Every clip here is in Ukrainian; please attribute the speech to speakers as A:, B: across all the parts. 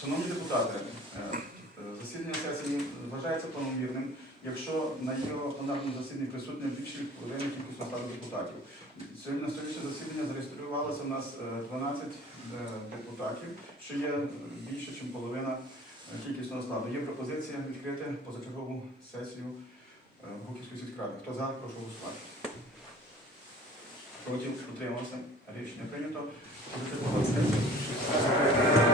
A: Шановні депутати, е, е, засідання сесії вважається планомірним, якщо на його пленарному засіданні присутня більше половини кількість складу депутатів. Сьогодні на сьогоднішнє засідання зареєструвалося у нас е, 12 е, депутатів, що є е, більше, ніж половина е, кількісного складу. Є пропозиція відкрити позачергову сесію е, Гуківської сільськради. Хто за, прошу голосувати. Проти утримався. Рішення прийнято. Позачергова сесія.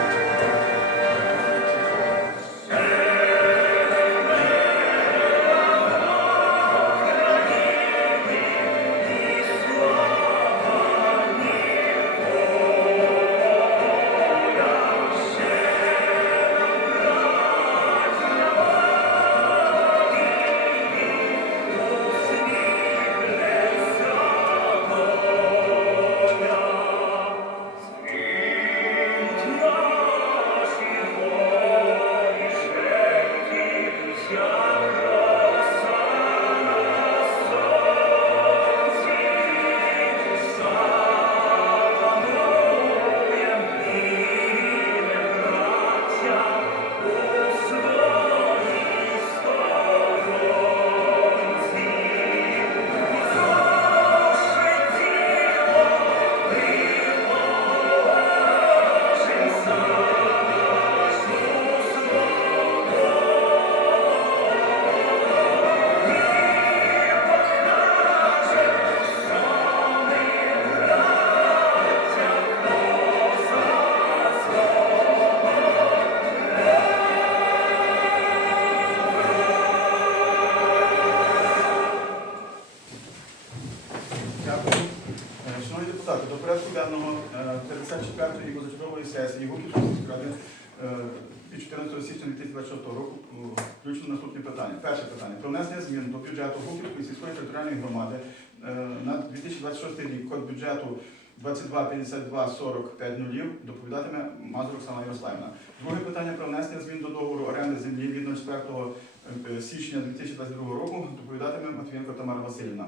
A: Депутати, до порядку денного е, 54-ї позачергової сесії Гуківської сільськради е, від 14 січня 2026 року е, включено наступні питання. Перше питання. Про внесення змін до бюджету Гуківської сільської територіальної громади е, на 2026 рік. Код бюджету 22 52 45 нулів доповідатиме Мазур Оксана Ярославівна. Друге питання про внесення змін до договору оренди землі від 04 е, січня 2022 року доповідатиме Матвієнко Тамара Васильівна.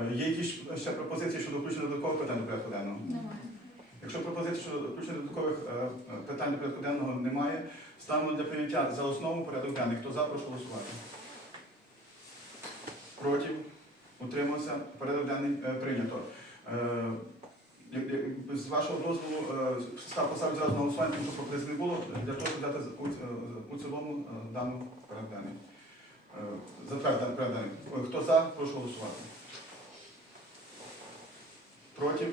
A: Е, Є якісь ще пропозиції щодо включення додаткових питань до порядку денного?
B: Немає.
A: Якщо пропозицій щодо включення додаткових е, е, питань до порядку денного немає, ставимо для прийняття за основу порядок денний. Хто за, прошу голосувати. Проти? Утримався? Порядок денний е, прийнято. Е, З вашого дозволу е, став поставлю зразу на голосування, тому що пропозицій не було, для того, щоб взяти у, е, цілому е, дану порядок денний. Е, Затвердити порядок денний. Хто за, прошу голосувати. Проти?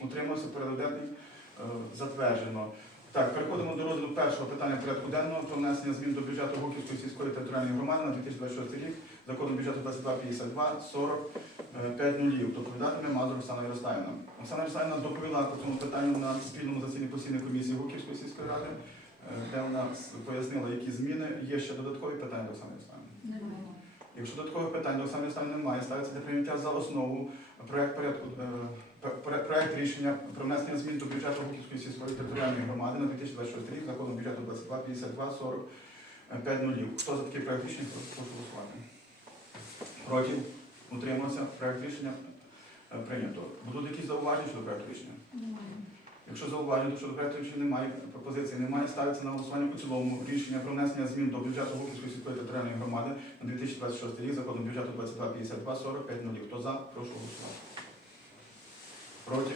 A: Утримався порядок е, затверджено. Так, переходимо до розгляду першого питання порядку денного про внесення змін до бюджету Гуківської сільської територіальної громади на 2026 рік законом бюджету 2252 40 5 нулів. Доповідатиме Мазур Оксана Ярославівна. Оксана Ярославівна доповіла по цьому питанню на спільному засіданні постійної комісії Гуківської сільської ради, е, де вона пояснила, які зміни. Є ще додаткові питання до Оксани Ярославівни.
B: Немає.
A: Якщо додаткових питань до Оксани Ярославівни немає, ставиться для прийняття за основу проект порядку е, пр- пр- проект рішення про внесення змін до бюджету Гуківської сільської територіальної громади на 2026 рік законом бюджету 22 52 40 5 нулів. Хто за такий проект рішення прошу голосувати? Проти? Утримався? Проект рішення е, прийнято. Будуть якісь зауваження щодо проекту рішення?
B: Немає.
A: Якщо зауважень до щодо проекту немає, пропозиції немає, ставиться на голосування у цілому рішення про внесення змін до бюджету Гуківської сільської територіальної громади на 2026 рік законом бюджету 22 52 45 нулів. Хто за? Прошу голосувати. Проти?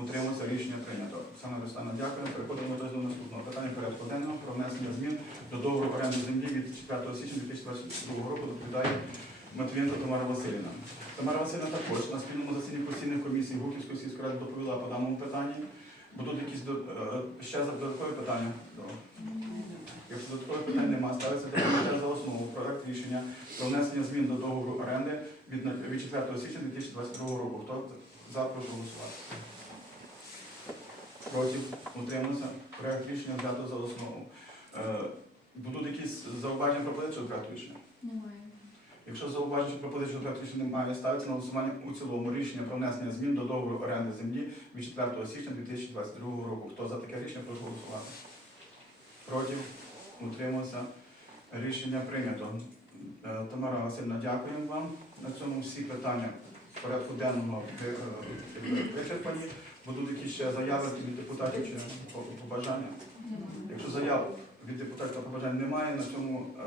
A: Утримався. Рішення прийнято. Оксана Руслана, дякую. Переходимо до наступного питання порядку денного про внесення змін до договору оренди землі від 4 січня 2022 року доповідає Матвієнко Тамара Васильівна. Тамара Васильівна також на спільному засіданні постійних комісій Гуківської сільської ради доповіла по даному питанні. Будуть якісь до- е, ще додаткові питання? До- Якщо додаткових питань немає, ставиться для за основу проект рішення про внесення змін до договору оренди від 4 січня 2022 року. Хто за, прошу голосувати. Проти, утримався. Проект рішення взято за основу. Е, Будуть якісь зауваження пропозиції до?
B: Немає.
A: Якщо зауважень що проекту рішення немає, ставиться на голосування у цілому рішення про внесення змін до договору оренди землі від 4 січня 2022 року. Хто за таке рішення, прошу голосувати. Проти? Утримався. Рішення прийнято. Е, Тамара Васильівна, дякуємо вам. На цьому всі питання порядку денного ви- е, вичерпані. Будуть якісь ще заяви від депутатів чи по- побажання? Якщо заяв від депутатів та побажань немає, на цьому е,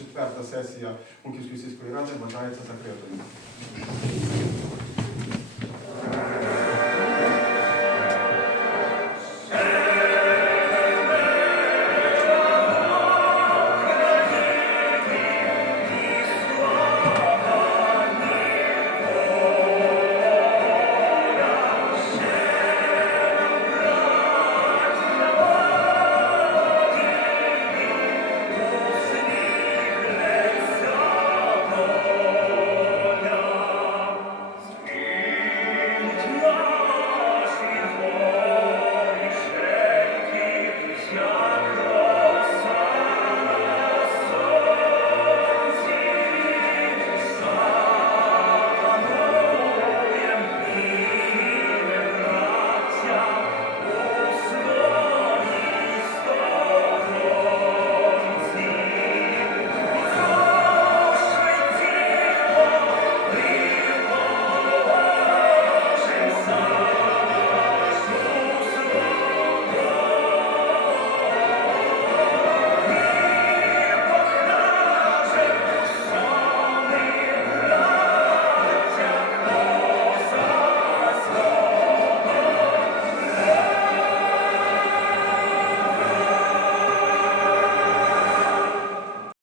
A: 54-та сесія Луківської сільської ради вважається закритою.